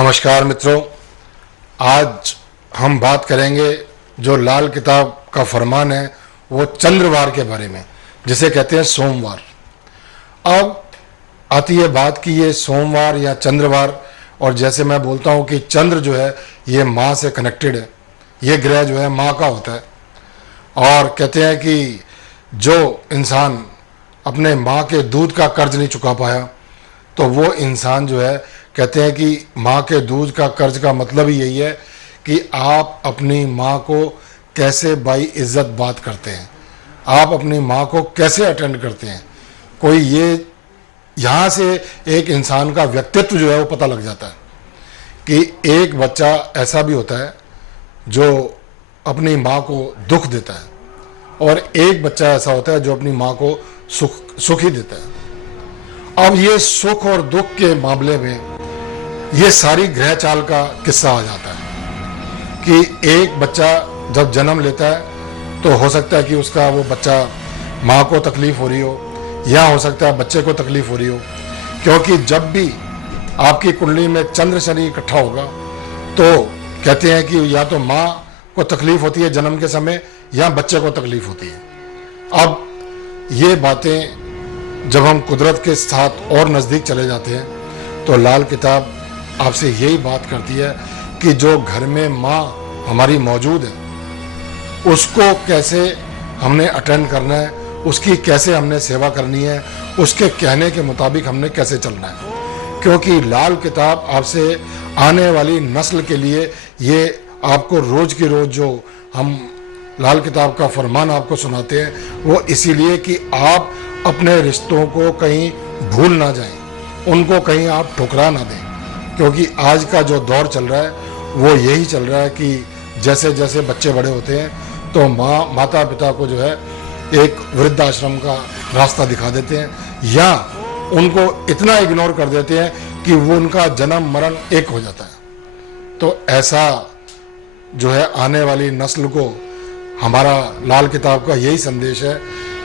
नमस्कार मित्रों, आज हम बात करेंगे जो लाल किताब का फरमान है वो चंद्रवार के बारे में, जिसे कहते हैं सोमवार। अब आती है बात कि ये सोमवार या चंद्रवार, और जैसे मैं बोलता हूँ कि चंद्र जो है ये माँ से कनेक्टेड है, ये ग्रह जो है माँ का होता है। और कहते हैं कि जो इंसान अपने माँ के दूध का कर्ज नहीं चुका पाया, तो वो इंसान जो है, कहते हैं कि माँ के दूध का कर्ज का मतलब ही यही है कि आप अपनी माँ को कैसे बाई इज्जत बात करते हैं, आप अपनी माँ को कैसे अटेंड करते हैं। कोई ये यहाँ से एक इंसान का व्यक्तित्व जो है वो पता लग जाता है कि एक बच्चा ऐसा भी होता है जो अपनी माँ को दुख देता है, और एक बच्चा ऐसा होता है जो अपनी माँ को सुख ही देता है। अब ये सुख और दुख के मामले में ये सारी ग्रह चाल का किस्सा आ जाता है कि एक बच्चा जब जन्म लेता है तो हो सकता है कि उसका वो बच्चा माँ को तकलीफ हो रही हो, या हो सकता है बच्चे को तकलीफ हो रही हो, क्योंकि जब भी आपकी कुंडली में चंद्र शनि इकट्ठा होगा तो कहते हैं कि या तो माँ को तकलीफ होती है जन्म के समय, या बच्चे को तकलीफ होती है। अब ये बातें जब हम कुदरत के साथ और नज़दीक चले जाते हैं तो लाल किताब आपसे यही बात करती है कि जो घर में माँ हमारी मौजूद है उसको कैसे हमने अटेंड करना है, उसकी कैसे हमने सेवा करनी है, उसके कहने के मुताबिक हमने कैसे चलना है। क्योंकि लाल किताब आपसे आने वाली नस्ल के लिए ये आपको रोज़ की रोज़ जो हम लाल किताब का फरमान आपको सुनाते हैं वो इसीलिए कि आप अपने रिश्तों को कहीं भूल ना जाएं, उनको कहीं आप ठुकरा ना दें। क्योंकि आज का जो दौर चल रहा है वो यही चल रहा है कि जैसे जैसे बच्चे बड़े होते हैं तो माता पिता को जो है एक वृद्धाश्रम का रास्ता दिखा देते हैं, या उनको इतना इग्नोर कर देते हैं कि वो उनका जन्म मरण एक हो जाता है। तो ऐसा जो है आने वाली नस्ल को हमारा लाल किताब का यही संदेश है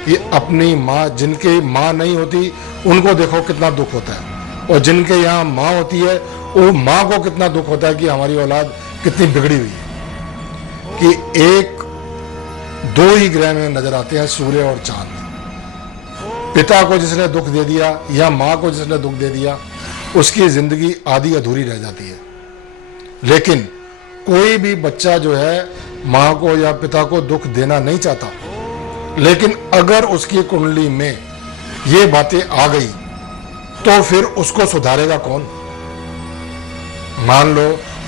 कि अपनी माँ, जिनकी माँ नहीं होती उनको देखो कितना दुख होता है, और जिनके यहाँ माँ होती है वो माँ को कितना दुख होता है कि हमारी औलाद कितनी बिगड़ी हुई है। कि एक दो ही ग्रह में नजर आते हैं, सूर्य और चांद। पिता को जिसने दुख दे दिया या माँ को जिसने दुख दे दिया उसकी जिंदगी आधी अधूरी रह जाती है। लेकिन कोई भी बच्चा जो है माँ को या पिता को दुख देना नहीं चाहता, लेकिन अगर उसकी कुंडली में ये बातें आ गई तो फिर उसको सुधारेगा कौन। मान लो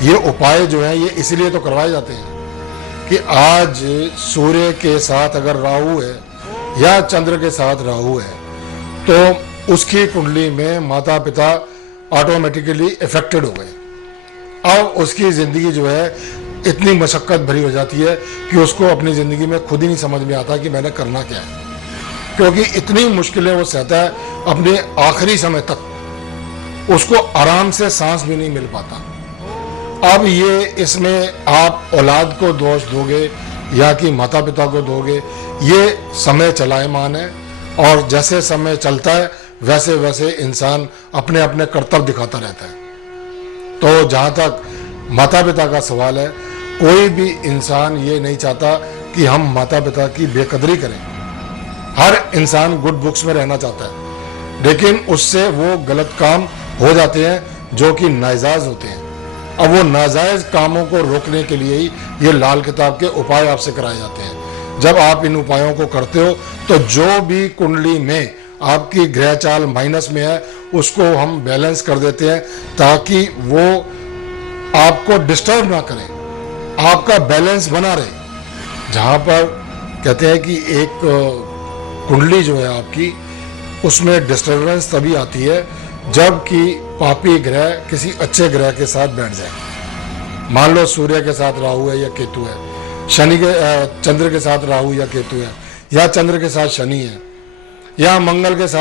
ये उपाय जो है ये इसलिए तो करवाए जाते हैं कि आज सूर्य के साथ अगर राहु है या चंद्र के साथ राहु है तो उसकी कुंडली में माता पिता ऑटोमेटिकली इफेक्टेड हो गए। अब उसकी जिंदगी जो है इतनी मशक्कत भरी हो जाती है कि उसको अपनी जिंदगी में खुद ही नहीं समझ में आता कि मैंने करना क्या है, क्योंकि इतनी मुश्किलें वो सहता है अपने आखिरी समय तक, उसको आराम से सांस भी नहीं मिल पाता। अब ये इसमें आप औलाद को दोष दोगे या कि माता पिता को दोगे, ये समय चलायमान है, और जैसे समय चलता है वैसे वैसे इंसान अपने अपने कर्तव्य दिखाता रहता है। तो जहाँ तक माता पिता का सवाल है, कोई भी इंसान ये नहीं चाहता कि हम माता पिता की बेकदरी करें। हर इंसान गुड बुक्स में रहना चाहता है, लेकिन उससे वो गलत काम हो जाते हैं जो कि नाजायज होते हैं। अब वो नाजायज कामों को रोकने के लिए ही ये लाल किताब के उपाय आपसे कराए जाते हैं। जब आप इन उपायों को करते हो तो जो भी कुंडली में आपकी ग्रह चाल माइनस में है उसको हम बैलेंस कर देते हैं, ताकि वो आपको डिस्टर्ब ना करें, आपका बैलेंस बना रहे। जहाँ पर कहते हैं कि एक कुंडली जो है आपकी, उसमें डिस्टर्बेंस तभी आती है जबकि पापी ग्रह किसी अच्छे ग्रह के साथ बैठ जाए। मान लो सूर्य के साथ राहु है या केतु है, शनि के चंद्र के साथ राहु या केतु है, या चंद्र के साथ शनि है, या मंगल के साथ